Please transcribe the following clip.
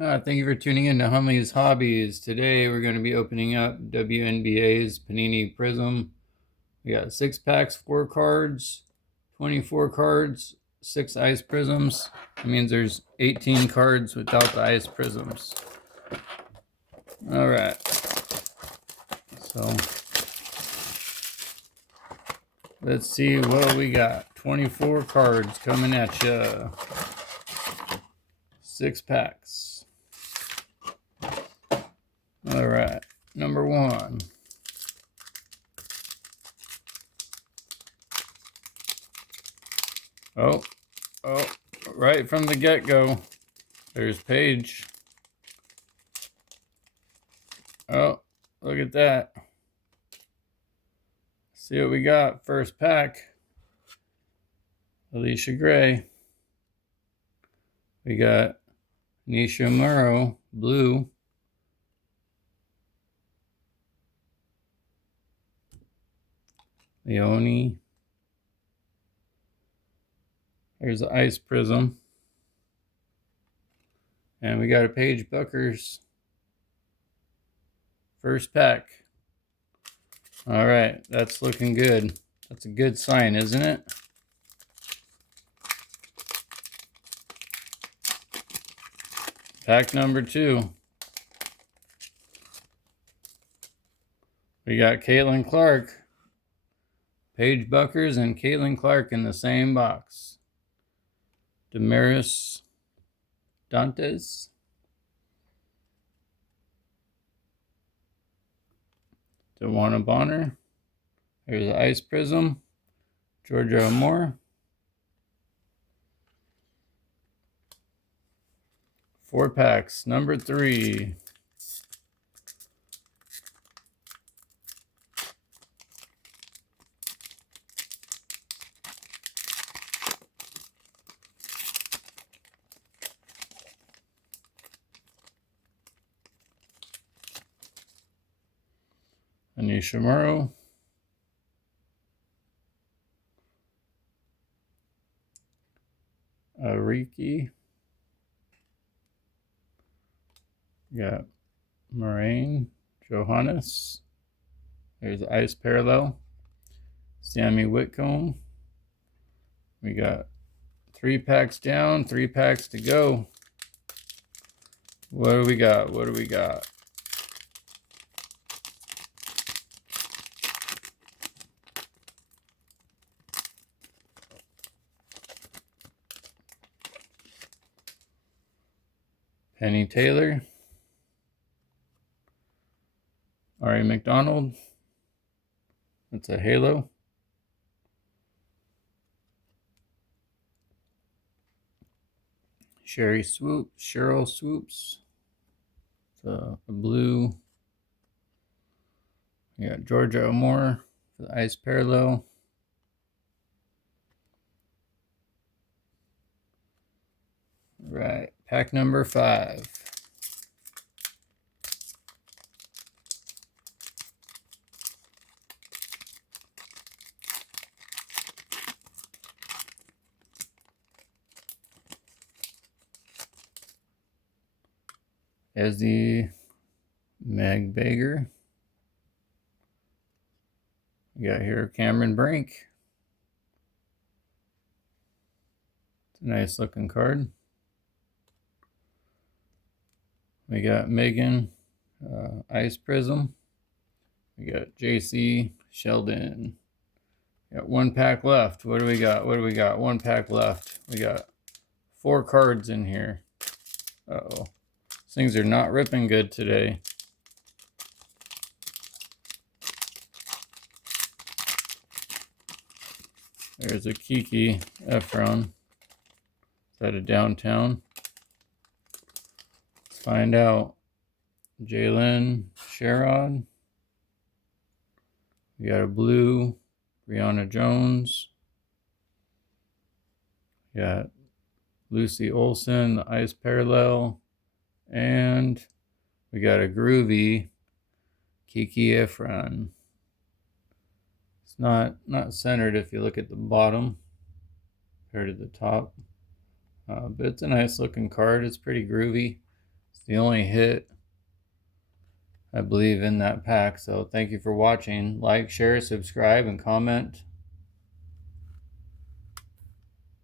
Thank you for tuning in to Humley's Hobbies. Today we're going to be opening up WNBA's Panini Prism. We got 6 packs, 4 cards, 24 cards, 6 ice prisms. That means there's 18 cards without the ice prisms. Alright. So let's see what we got. 24 cards coming at you. 6 packs. All right, number 1. Oh, right from the get-go, there's Paige. Oh, look at that. See what we got. First pack, Alicia Gray. We got Nisha Murrow, blue. Leone. There's the ice prism. And we got a Paige Bueckers. First pack. All right, that's looking good. That's a good sign, isn't it? Pack number 2. We got Caitlin Clark. Paige Bueckers and Caitlin Clark in the same box. Damaris Dantes. Dewana Bonner. There's the ice prism. Georgia Amore. 4 packs. Number 3. Anisha Murrow. Ariki. Got Moraine Johannes. There's Ice Parallel. Sammy Whitcomb. We got 3 packs down, 3 packs to go. What do we got? What do we got? Penny Taylor. Ari McDonald. That's a halo. Cheryl Swoops. It's a blue. We got Georgia Amore for the ice parallel. Right, pack number 5. Ezzy Meg Bager. We got here Cameron Brink. It's a nice looking card. We got Megan Ice Prism. We got JC Sheldon. We got 1 pack left. What do we got? What do we got? 1 pack left. We got 4 cards in here. Uh-oh. Things are not ripping good today. There's a Kiki Efron. Is that a downtown? Let's find out. Jalen Sherrod. We got a blue Brianna Jones. We got Lucy Olson, the ice parallel. And we got a groovy Kiki Efron. It's not centered if you look at the bottom compared to the top. But it's a nice looking card. It's pretty groovy. It's the only hit, I believe, in that pack. So thank you for watching. Like, share, subscribe, and comment.